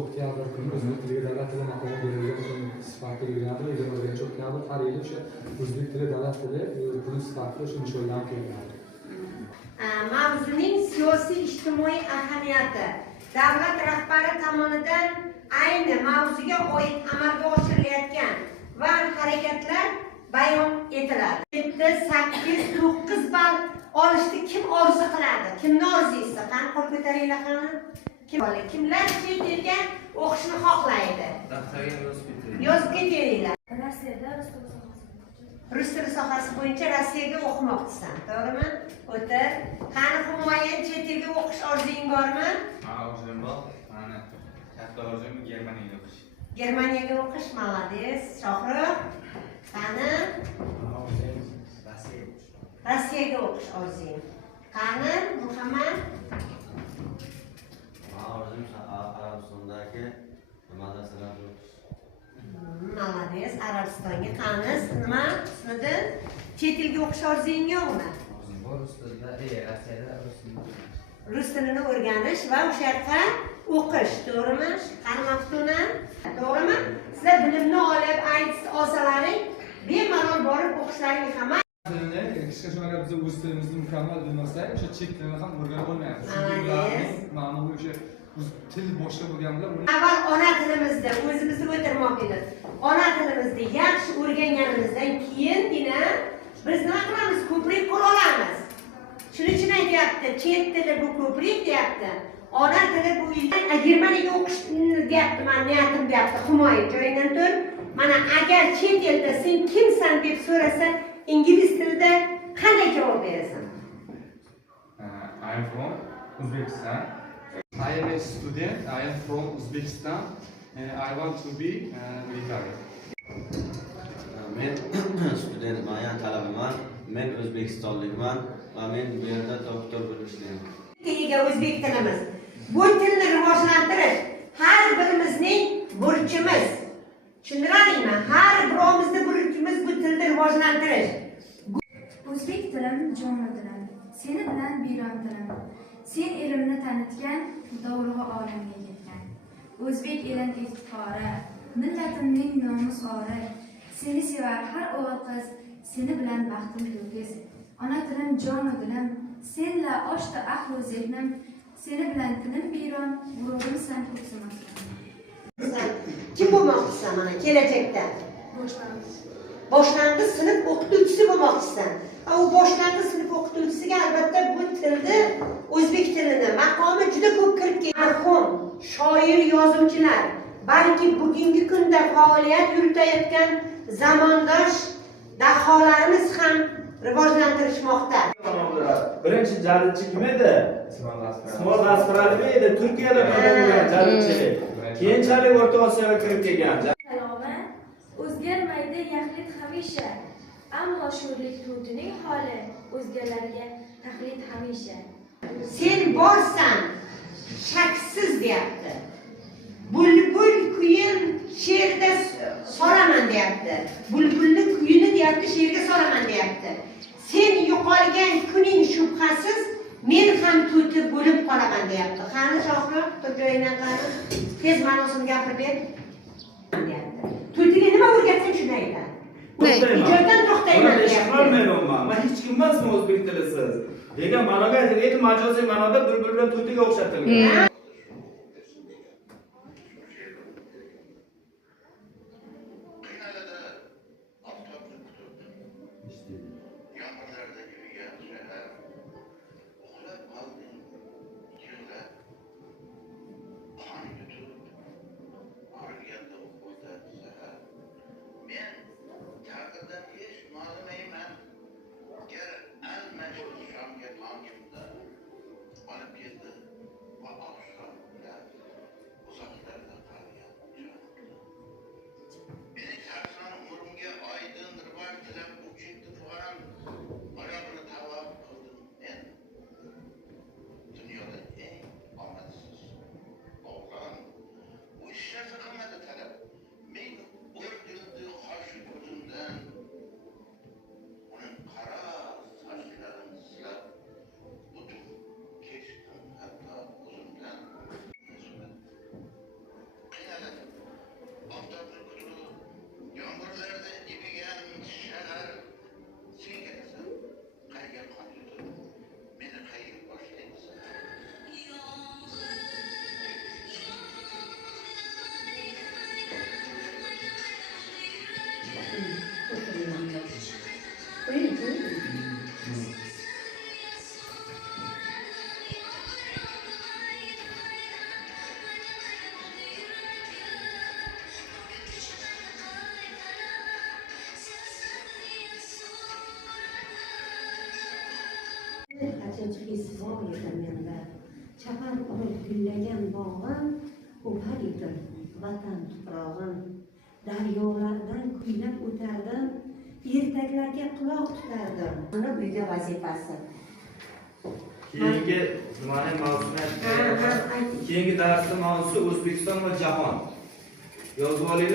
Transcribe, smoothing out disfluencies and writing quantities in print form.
oktyabr kuni o'zbek tiliga davlat tili maqomi berilgan sifatida belgilanadi. 21-oktyabr har yili o'sha o'zbek tili davlat tili kuni sifatida o'sha nishonlanib kelinadi. Mavzuning siyosiy ijtimoiy ahamiyati davlat rahbari tomonidan ayni mavzuga oid amalga oshirilayotgan va harakatlar bayon etiladi. 7, 8, 9 ball olishni kim orzu qiladi? Kimni orzuysi? Qani qo'l ko'taringlar qani? Kimlar chet elga o'qishni xohlaydi? Yozib ketinglar. Rossiyada rus tili sohasi bo'yicha Rossiyaga o'qimoqchisan, to'g'rimi? O'tir. Qani Humoyin chet elga o'qish orzung bormi? Orzum bor. Mana katta orzum Germaniyaga o'qish. Germaniyaga o'qish, молодец. Shohruh. Qani? Rossiyaga o'qish orzung. Qani Muhammad? Orzum Arabistondagi madrasalarda o'qish. Молодец. Arabistonga qani? Nima? Sinadi? Chet elga o'qish orzung yo'qmi? Orzum bor, rus tilida, Rossiyada rus tilini o'qish. Rus tilini o'rganish va o'sha yerda o'qish, to'g'rimi? Qani Maftuna? To'g'rimi? Sizlar bilimni olib, olsalaring, bemalol borib o'qishlaring hamma tilni hech qachon biz o'z tilimizni mukammal bilmasak, o'sha chet tilini ham o'rganib olmaymiz. Chunki ma'novi o'sha til boshqa bo'lgan bilan avval ona tilimizda o'zimizni o'tirmoqmiz. Ona tilimizni yaxshi o'rganganimizdan keyingina biz nima qilamiz? Ko'prik qura olamiz. Shuning uchun aytyapti, chet tili bu ko'prik deyapti. Ona tili bu Germaniyaga o'qishni deyapti, men niyatim deyapti. Humoyin joyingdan tur. Mana agar chet elda sen kimsan deb so'rasa, ingliz tilida qanday javob berasan? I am from Uzbekistan. I am a student. I am from Uzbekistan and I want to be military. Men student mayan talabaman, men O'zbekistonlikman va men bu yerda doktor bo'lib ishlayman. Tiliga o'zbek tilimiz. Bu tilni rivojlantirish har birimizning burchimiz. Tushundiradingmi? Har birovimizning burchimiz bu tilni rivojlantirish. o'zbek tilim joni dilim, seni bilan biyron tilim. Sen elimni tanitgan, dovrug'i olamga yetgan. O'zbek elin iftixori, millatimning nomus ori. Seni sevar har o'g'il qiz, seni bilan baxtim to'kiz. Ona tilim jon dilim, senla oshdi ahlu zehnim. Seni bilan tilim biyron, g'ururimsan ko'ksima. Kim bo'lmoqchisan mana kelajakda? Boshlang'ich sinf o'qituvchisi bo'lmoqchisan. U boshlang'ich sinf o'qituvchisiga albatta bu tilni, o'zbek tilini maqomi juda ko'p kirib kelgan. Marhum shoir, yozuvchilar, balki bugungi kunda faoliyat yuritayotgan zamondosh daholarimiz ham rivojlantirishmoqda. Birinchi jadidchi kim edi? Ismoil Asqarovich edi. Turkiyada bo'lgan jadidchilik. Keyinchalik O'rta Osiyoga kirib kelgan. Saloma, o'zgarmaydi yaxlit hamisha. Ammo sho'rlik to'tining holi o'zgalarga taqlid hamisha. Sen borsan, shaksiz deyapti. Bulbul kuyin she'rda soraman deyapti. Bulbulning kuyini deyapti, she'rga soraman deyapti. Sen yo'qolgan kuning shubhasiz, men ham to'ti bo'lib qolaman deyapti. Qani Shohruh, tur joyingdan qani. Tez ma'nosini gapirib ber. deyapti. To'tiga nima o'rgatsang shuni aytadi. Ijoddan to'xtayman deyapti. Men hech kim emasman o'zbek tilisiz. degan ma'noga aytilgan majoziy ma'noda bulbul bilan to'tiga o'xshatilgan. Olib keldi va yashash hissi bor edi menda. Chaqar urib gullagan bog'im o'par edim vatan tuprog'im. Daryolardan kuylab o'tardim, ertaklarga quloq tutardim. Buni uyga vazifasi. Keyingi nimaning mavzusini aytib, keyingi darsning mavzusi O'zbekiston va jahon. Yozib olinglar.